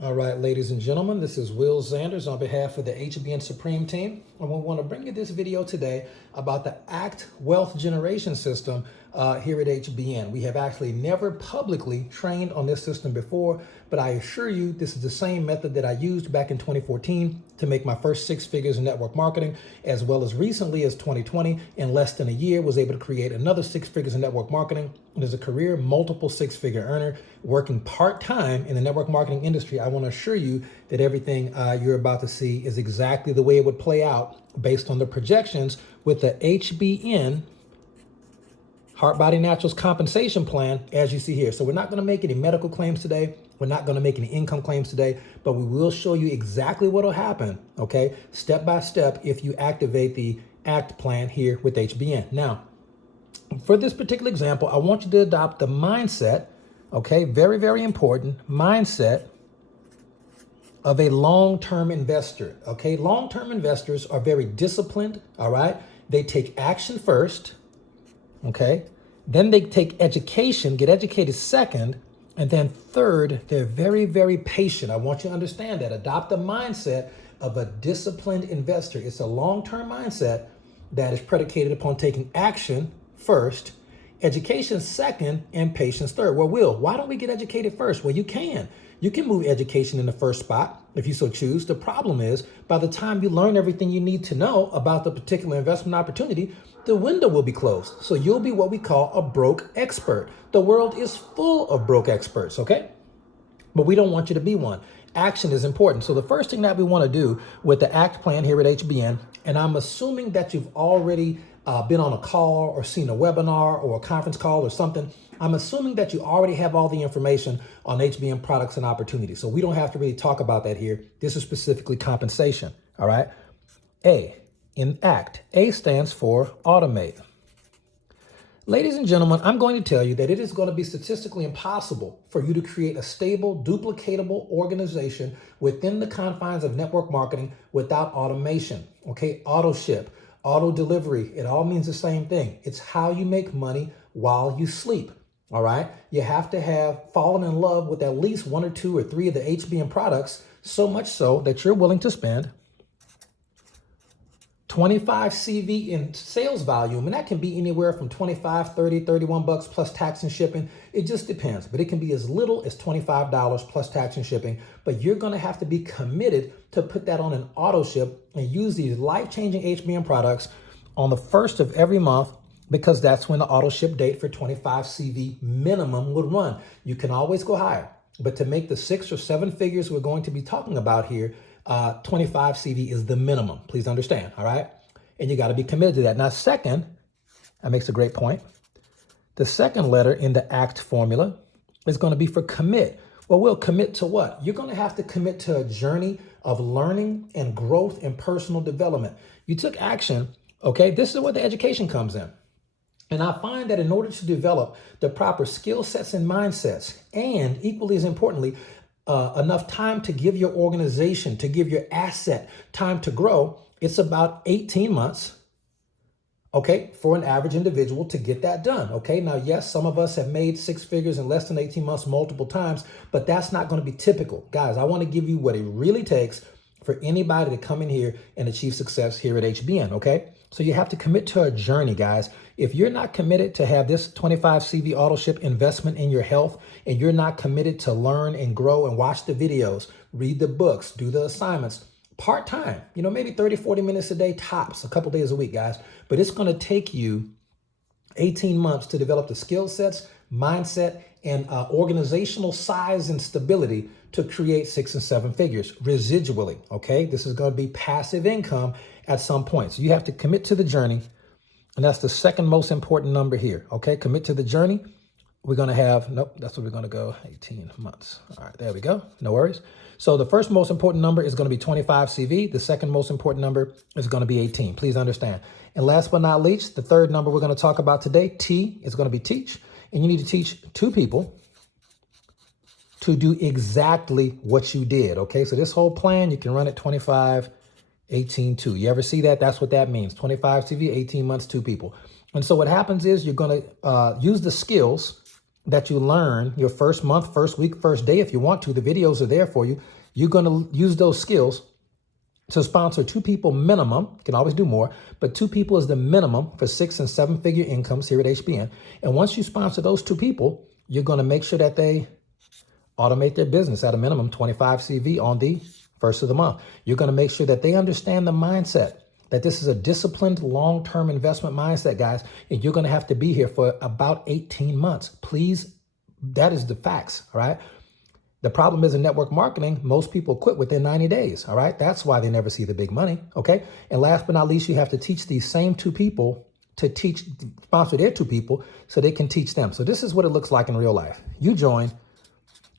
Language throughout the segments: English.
All right, ladies and gentlemen, this is Will Zanders on behalf of the HBN Supreme Team. And we want to bring you this video today about the ACT Wealth Generation System here at HBN. We have actually never publicly trained on this system before, but I assure you this is the same method that I used back in 2014 to make my first 6 figures in network marketing, as well as recently as 2020, in less than a year, was able to create another 6 figures in network marketing. And as a career multiple 6-figure earner working part-time in the network marketing industry, I want to assure you that everything you're about to see is exactly the way it would play out based on the projections with the HBN Heart Body Naturals compensation plan, as you see here. So we're not going to make any medical claims today. We're not going to make any income claims today, but we will show you exactly what will happen, okay, step by step, if you activate the ACT plan here with HBN. Now, for this particular example, I want you to adopt the mindset, okay, very, very important mindset of a long-term investor, okay? Long-term investors are very disciplined, all right? They take action first, okay? Then they take education, get educated second, and then third, they're very, very patient. I want you to understand that. Adopt the mindset of a disciplined investor. It's a long-term mindset that is predicated upon taking action first, education second, and patience third. Well, Will, why don't we get educated first? Well, you can. You can move education in the first spot if you so choose. The problem is, by the time you learn everything you need to know about the particular investment opportunity, the window will be closed. So you'll be what we call a broke expert. The world is full of broke experts, okay? But we don't want you to be one. Action is important. So the first thing that we want to do with the ACT plan here at HBN, and I'm assuming that you've already been on a call or seen a webinar or a conference call or something, I'm assuming that you already have all the information on HBN products and opportunities. So we don't have to really talk about that here. This is specifically compensation, all right? A in ACT, A stands for automate. Ladies and gentlemen, I'm going to tell you that it is going to be statistically impossible for you to create a stable, duplicatable organization within the confines of network marketing without automation, okay? Auto ship, auto delivery, it all means the same thing. It's how you make money while you sleep, all right? You have to have fallen in love with at least 1 or 2 or 3 of the HBN products, so much so that you're willing to spend 25 CV in sales volume, and that can be anywhere from 25, 30, 31 bucks plus tax and shipping. It just depends, but it can be as little as $25 plus tax and shipping, but you're gonna have to be committed to put that on an auto ship and use these life-changing HBM products on the first of every month, because that's when the auto ship date for 25 CV minimum would run. You can always go higher, but to make the 6 or 7 figures we're going to be talking about here, 25 CV is the minimum. Please understand, all right? And you got to be committed to that. Now, second, that makes a great point. The second letter in the ACT formula is going to be for commit. Well, we'll commit to what? You're going to have to commit to a journey of learning and growth and personal development. You took action, okay? This is where the education comes in. And I find that in order to develop the proper skill sets and mindsets, and equally as importantly, enough time to give your organization, to give your asset time to grow, it's about 18 months, okay, for an average individual to get that done, okay? Now, yes, some of us have made 6 figures in less than 18 months multiple times, but that's not going to be typical. Guys, I want to give you what it really takes for anybody to come in here and achieve success here at HBN, okay? So you have to commit to a journey, guys. If you're not committed to have this 25 CV auto ship investment in your health, and you're not committed to learn and grow and watch the videos, read the books, do the assignments, part-time, maybe 30, 40 minutes a day tops, a couple days a week, guys. But it's going to take you 18 months to develop the skill sets, mindset, and organizational size and stability to create 6 and 7 figures residually, okay? This is going to be passive income at some point. So you have to commit to the journey, and that's the second most important number here, okay? Commit to the journey. We're going to have, nope, that's where we're going to go, 18 months. All right, there we go. No worries. So the first most important number is going to be 25 CV. The second most important number is going to be 18. Please understand. And last but not least, the third number we're going to talk about today, T, is going to be teach. And you need to teach 2 people to do exactly what you did, okay? So this whole plan, you can run it 25, 18, 2. You ever see that? That's what that means. 25 CV, 18 months, 2 people. And so what happens is you're going to use the skills that you learn your first month, first week, first day, if you want to, the videos are there for you. You're going to use those skills to sponsor 2 people minimum. You can always do more, but 2 people is the minimum for 6 and 7 figure incomes here at HBN. And once you sponsor those 2 people, you're going to make sure that they automate their business at a minimum 25 CV on the first of the month. You're going to make sure that they understand the mindset, that this is a disciplined long-term investment mindset, guys, and you're going to have to be here for about 18 months. Please, that is the facts, all right? The problem is in network marketing, most people quit within 90 days, all right? That's why they never see the big money, okay? And last but not least, you have to teach these same 2 people to sponsor their 2 people so they can teach them. So this is what it looks like in real life. You join,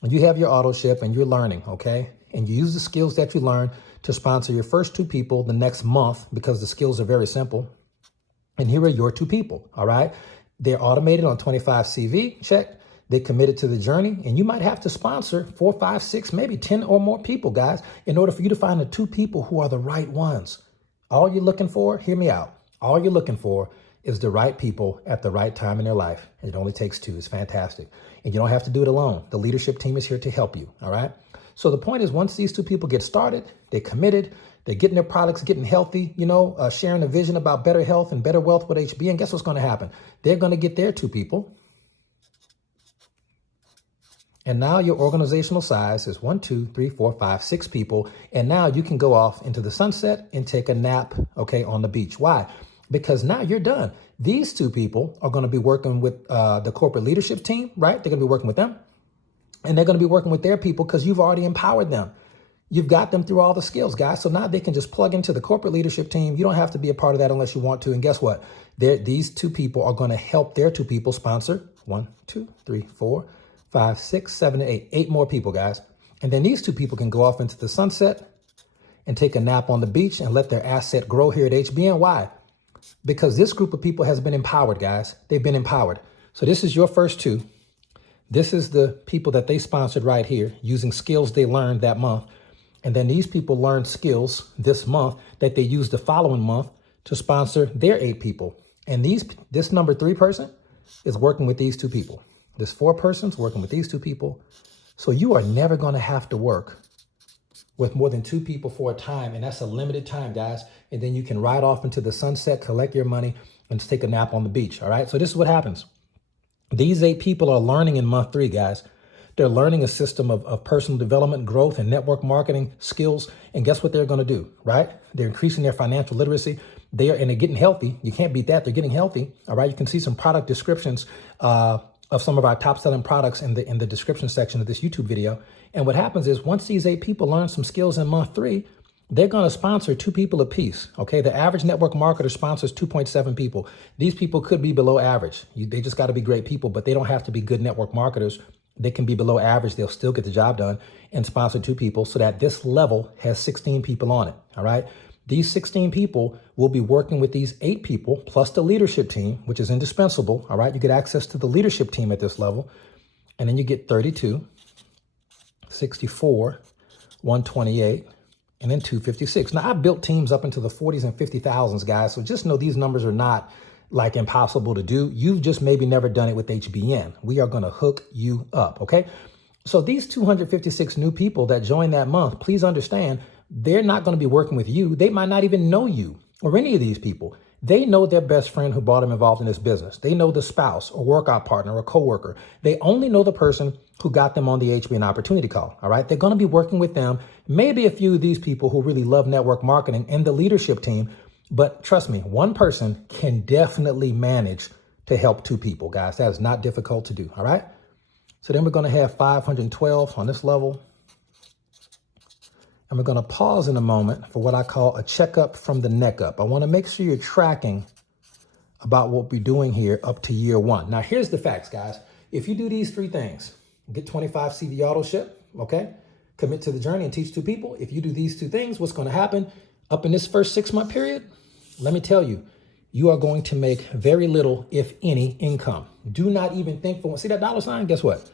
and you have your auto ship and you're learning, okay? And you use the skills that you learn to sponsor your first 2 people the next month because the skills are very simple. And here are your 2 people, all right? They're automated on 25 CV, check. They committed to the journey, and you might have to sponsor 4, 5, 6, maybe 10 or more people, guys, in order for you to find the 2 people who are the right ones. All you're looking for, hear me out. All you're looking for is the right people at the right time in their life. And it only takes 2. It's fantastic. And you don't have to do it alone. The leadership team is here to help you, all right? So the point is, once these 2 people get started, they're committed, they're getting their products, getting healthy, sharing a vision about better health and better wealth with HB. And guess what's going to happen? They're going to get their 2 people. And now your organizational size is 1, 2, 3, 4, 5, 6 people. And now you can go off into the sunset and take a nap, okay, on the beach. Why? Because now you're done. These 2 people are going to be working with the corporate leadership team, right? They're going to be working with them. And they're going to be working with their people because you've already empowered them. You've got them through all the skills, guys. So now they can just plug into the corporate leadership team. You don't have to be a part of that unless you want to. And guess what? These 2 people are going to help their 2 people sponsor 1, 2, 3, 4, 5, 6, 7, 8. 8 more people, guys. And then these 2 people can go off into the sunset and take a nap on the beach and let their asset grow here at HBN. Why? Because this group of people has been empowered, guys. They've been empowered. So this is your first 2. This is the people that they sponsored right here using skills they learned that month. And then these people learned skills this month that they use the following month to sponsor their 8 people. And this number 3 person is working with these 2 people. This 4 person's working with these 2 people. So you are never going to have to work with more than 2 people for a time. And that's a limited time, guys. And then you can ride off into the sunset, collect your money, and take a nap on the beach. All right. So this is what happens. These 8 people are learning in month 3, guys. They're learning a system of personal development, growth, and network marketing skills. And guess what they're going to do, right? They're increasing their financial literacy. And they're getting healthy. You can't beat that. They're getting healthy. All right. You can see some product descriptions of some of our top selling products in the description section of this YouTube video. And what happens is once these 8 people learn some skills in month 3, they're going to sponsor 2 people apiece. Okay. The average network marketer sponsors 2.7 people. These people could be below average. They just got to be great people, but they don't have to be good network marketers. They can be below average. They'll still get the job done and sponsor 2 people so that this level has 16 people on it. All right. These 16 people will be working with these 8 people plus the leadership team, which is indispensable. All right. You get access to the leadership team at this level. And then you get 32, 64, 128, and then 256. Now, I've built teams up into the 40s and 50,000s, guys. So just know these numbers are not like impossible to do. You've just maybe never done it with HBN. We are going to hook you up. Okay. So these 256 new people that joined that month, please understand, they're not going to be working with you. They might not even know you or any of these people. They know their best friend who brought them involved in this business. They know the spouse or workout partner or coworker. They only know the person who got them on the HBN opportunity call. All right. They're going to be working with them. Maybe a few of these people who really love network marketing and the leadership team. But trust me, one person can definitely manage to help 2 people, guys. That is not difficult to do. All right. So then we're going to have 512 on this level. And we're going to pause in a moment for what I call a checkup from the neck up. I want to make sure you're tracking about what we're doing here up to year 1. Now, here's the facts, guys. If you do these 3 things, get 25 CV auto ship, okay? Commit to the journey and teach 2 people. If you do these 2 things, what's going to happen up in this first 6-month period? Let me tell you, you are going to make very little, if any, income. Do not even think for, see that dollar sign? Guess what?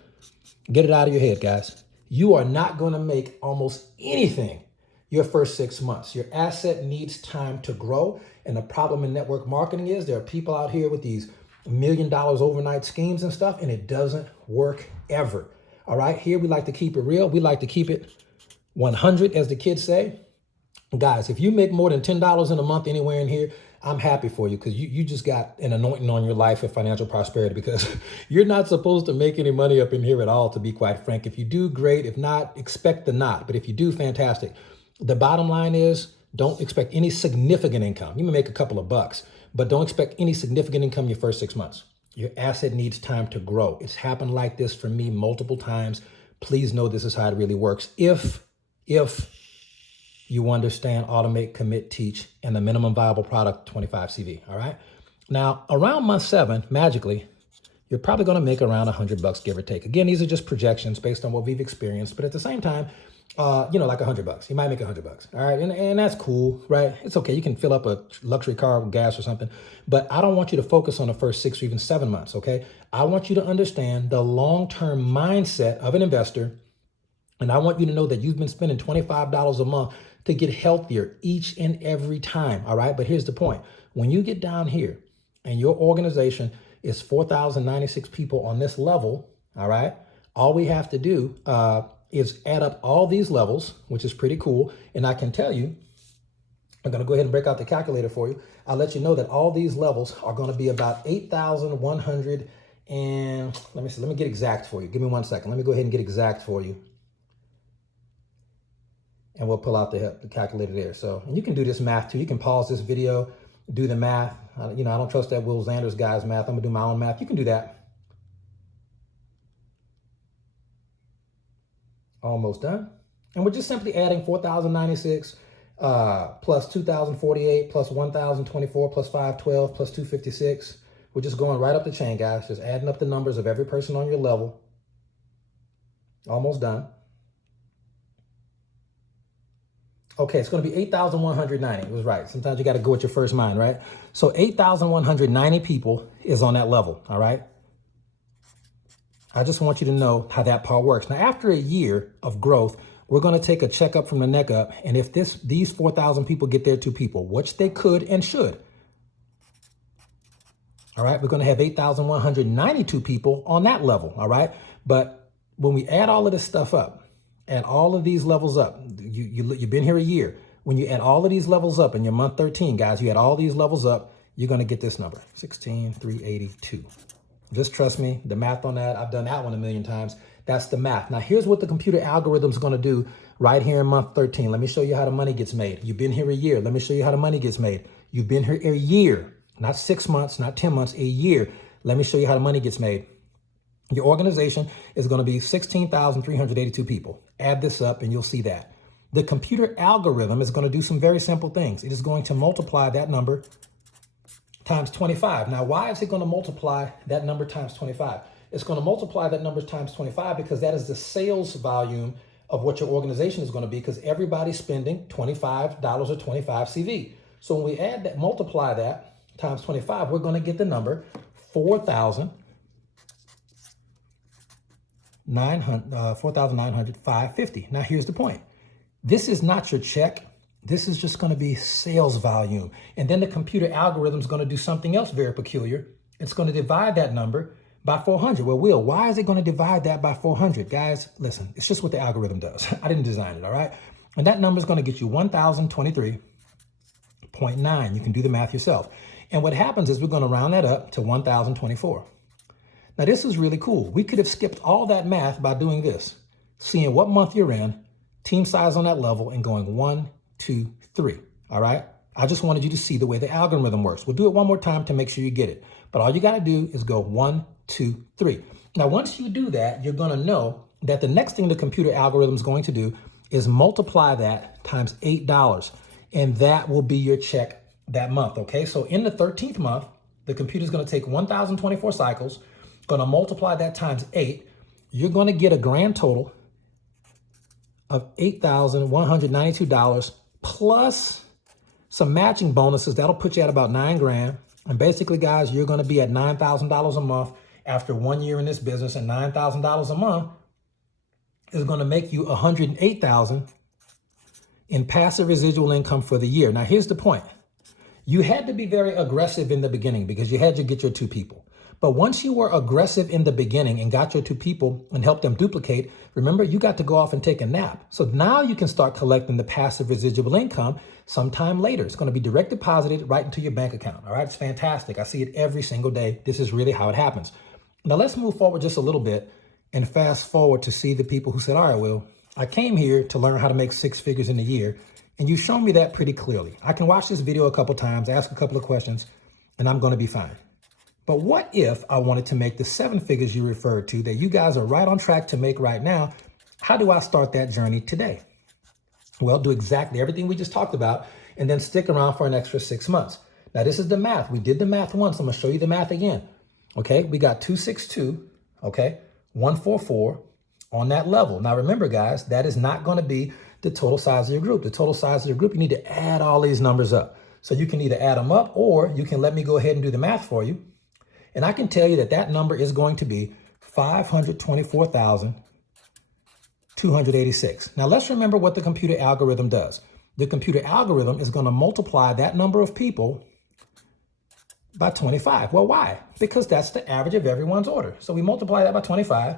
Get it out of your head, guys. You are not going to make almost anything your first 6 months. Your asset needs time to grow. And the problem in network marketing is there are people out here with these $1 million overnight schemes and stuff, and it doesn't work ever. All right, here we like to keep it real. We like to keep it 100, as the kids say. Guys, if you make more than $10 in a month anywhere in here, I'm happy for you, because you just got an anointing on your life of financial prosperity, because you're not supposed to make any money up in here at all, to be quite frank. If you do, great. If not, expect the not. But if you do, fantastic. The bottom line is, don't expect any significant income. You may make a couple of bucks, but don't expect any significant income your first 6 months. Your asset needs time to grow. It's happened like this for me multiple times. Please know this is how it really works. If you understand, automate, commit, teach, and the minimum viable product 25 CV. All right. Now, around month 7, magically, you're probably going to make around $100, give or take. Again, these are just projections based on what we've experienced, but at the same time, like $100. You might make $100. All right. And that's cool, right? It's okay. You can fill up a luxury car with gas or something, but I don't want you to focus on the first 6 or even 7 months. Okay. I want you to understand the long-term mindset of an investor. And I want you to know that you've been spending $25 a month to get healthier each and every time. All right. But here's the point. When you get down here and your organization is 4,096 people on this level, all right, all we have to do is add up all these levels, which is pretty cool. And I can tell you, I'm going to go ahead and break out the calculator for you. I'll let you know that all these levels are going to be about 8,100. And let me see. Let me get exact for you. Give me 1 second. Let me go ahead and get exact for you. And we'll pull out the calculator there. So, and you can do this math too. You can pause this video, do the math. I don't trust that Will Zanders guy's math. I'm gonna do my own math. You can do that. Almost done. And we're just simply adding 4,096 plus 2,048 plus 1,024 plus 512 plus 256. We're just going right up the chain, guys. Just adding up the numbers of every person on your level. Almost done. Okay, it's going to be 8,190. It was right. Sometimes you got to go with your first mind, right? So 8,190 people is on that level, all right? I just want you to know how that part works. Now, after a year of growth, we're going to take a checkup from the neck up. And if these 4,000 people get their 2 people, which they could and should, all right, we're going to have 8,192 people on that level, all right? But when we add all of this stuff up, add all of these levels up. You've been here a year. When you add all of these levels up in your month 13, guys, you add all these levels up, you're going to get this number, 16,382. Just trust me, the math on that, I've done that one a million times. That's the math. Now, here's what the computer algorithm is going to do right here in month 13. Let me show you how the money gets made. You've been here a year. Let me show you how the money gets made. You've been here a year, not 6 months, not 10 months, a year. Let me show you how the money gets made. Your organization is going to be 16,382 people. Add this up and you'll see that. The computer algorithm is going to do some very simple things. It is going to multiply that number times 25. Now, why is it going to multiply that number times 25? It's going to multiply that number times 25 because that is the sales volume of what your organization is going to be, because everybody's spending $25 or 25 CV. So when we add that, multiply that times 25, we're going to get the number 4,900, Now, here's the point. This is not your check. This is just going to be sales volume. And then the computer algorithm is going to do something else very peculiar. It's going to divide that number by 400. Well, Will, why is it going to divide that by 400? Guys, listen, it's just what the algorithm does. I didn't design it, all right? And that number is going to get you 1,023.9. You can do the math yourself. And what happens is we're going to round that up to 1,024. Now, this is really cool. We could have skipped all that math by doing this, seeing what month you're in, team size on that level, and going 1, 2, 3. All right. I just wanted you to see the way the algorithm works. We'll do it one more time to make sure you get it. But all you got to do is go 1, 2, 3. Now, once you do that, you're going to know that the next thing the computer algorithm is going to do is multiply that times $8. And that will be your check that month. Okay. So in the 13th month, the computer is going to take 1,024 cycles, going to multiply that times 8. You're going to get a grand total of $8,192 plus some matching bonuses. That'll put you at about $9,000. And basically, guys, you're going to be at $9,000 a month after 1 year in this business, and $9,000 a month is going to make you $108,000 in passive residual income for the year. Now, here's the point. You had to be very aggressive in the beginning because you had to get your 2 people. But once you were aggressive in the beginning and got your two people and helped them duplicate, remember, you got to go off and take a nap. So now you can start collecting the passive residual income sometime later. It's going to be direct deposited right into your bank account. All right, it's fantastic. I see it every single day. This is really how it happens. Now let's move forward just a little bit and fast forward to see the people who said, all right, Will, I came here to learn how to make six figures in a year. And you've shown me that pretty clearly. I can watch this video a couple times, ask a couple of questions, and I'm going to be fine. But what if I wanted to make the seven figures you referred to that you guys are right on track to make right now? How do I start that journey today? Well, do exactly everything we just talked about and then stick around for an extra 6 months. Now, this is the math. We did the math once. I'm going to show you the math again. Okay, we got 262, okay, 144 on that level. Now, remember, guys, that is not going to be the total size of your group. The total size of your group, you need to add all these numbers up. So you can either add them up or you can let me go ahead and do the math for you. And I can tell you that that number is going to be 524,286. Now let's remember what the computer algorithm does. The computer algorithm is going to multiply that number of people by 25. Well, why? Because that's the average of everyone's order. So we multiply that by 25,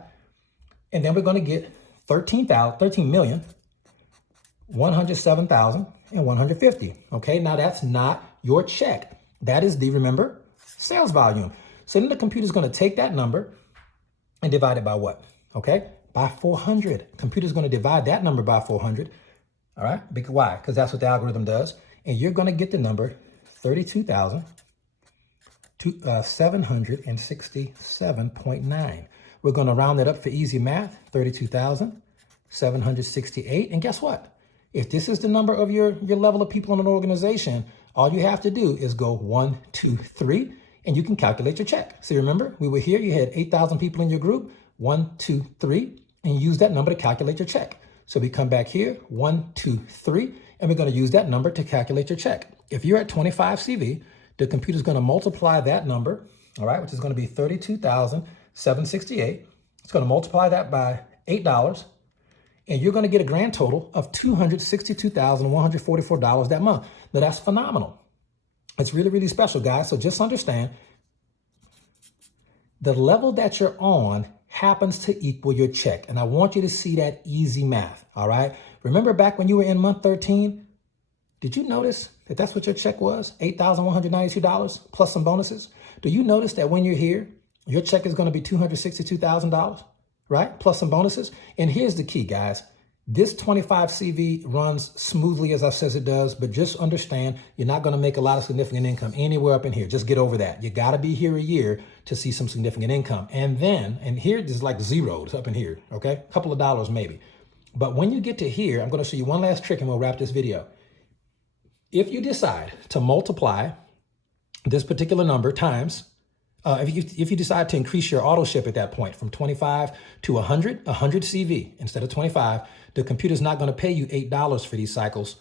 and then we're going to get 13,107,150. Okay, now that's not your check. That is the, remember, sales volume. So then the computer is going to take that number and divide it by what? Okay, by 400. Computer's going to divide that number by 400. All right, because why? Because that's what the algorithm does. And you're going to get the number 32,767.9. We're going to round that up for easy math, 32,768. And guess what? If this is the number of your level of people in an organization, all you have to do is go 1, 2, 3, and you can calculate your check. See, remember, we were here, you had 8,000 people in your group, 1, 2, 3, and you use that number to calculate your check. So we come back here, 1, 2, 3, and we're going to use that number to calculate your check. If you're at 25 CV, the computer is going to multiply that number, all right, which is going to be 32,768. It's going to multiply that by $8, and you're going to get a grand total of $262,144 that month. Now, that's phenomenal. It's really, really special, guys. So just understand the level that you're on happens to equal your check. And I want you to see that easy math, all right? Remember back when you were in month 13, did you notice that that's what your check was? $8,192 plus some bonuses. Do you notice that when you're here, your check is going to be $262,000, right? Plus some bonuses. And here's the key, guys. This 25 CV runs smoothly as I says it does, but just understand you're not going to make a lot of significant income anywhere up in here. Just get over that. You got to be here a year to see some significant income. And then, and here is like zeros up in here, okay? A couple of dollars maybe. But when you get to here, I'm going to show you one last trick and we'll wrap this video. If you decide to multiply this particular number times, if you decide to increase your auto ship at that point from 25 to 100 CV instead of 25, the computer's not going to pay you $8 for these cycles.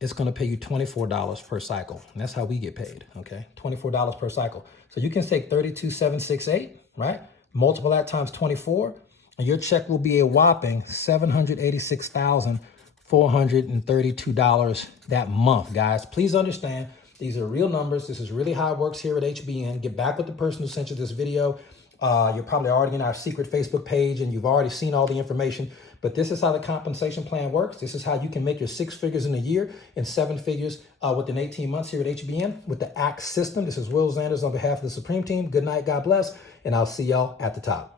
It's going to pay you $24 per cycle. And that's how we get paid, okay? $24 per cycle. So you can take 32,768, right? Multiply that times 24, and your check will be a whopping $786,432 that month, guys. Please understand, these are real numbers. This is really how it works here at HBN. Get back with the person who sent you this video. You're probably already in our secret Facebook page and you've already seen all the information, but this is how the compensation plan works. This is how you can make your 6 figures in a year and 7 figures within 18 months here at HBN with the ACT system. This is Will Zanders on behalf of the Supreme Team. Good night, God bless, and I'll see y'all at the top.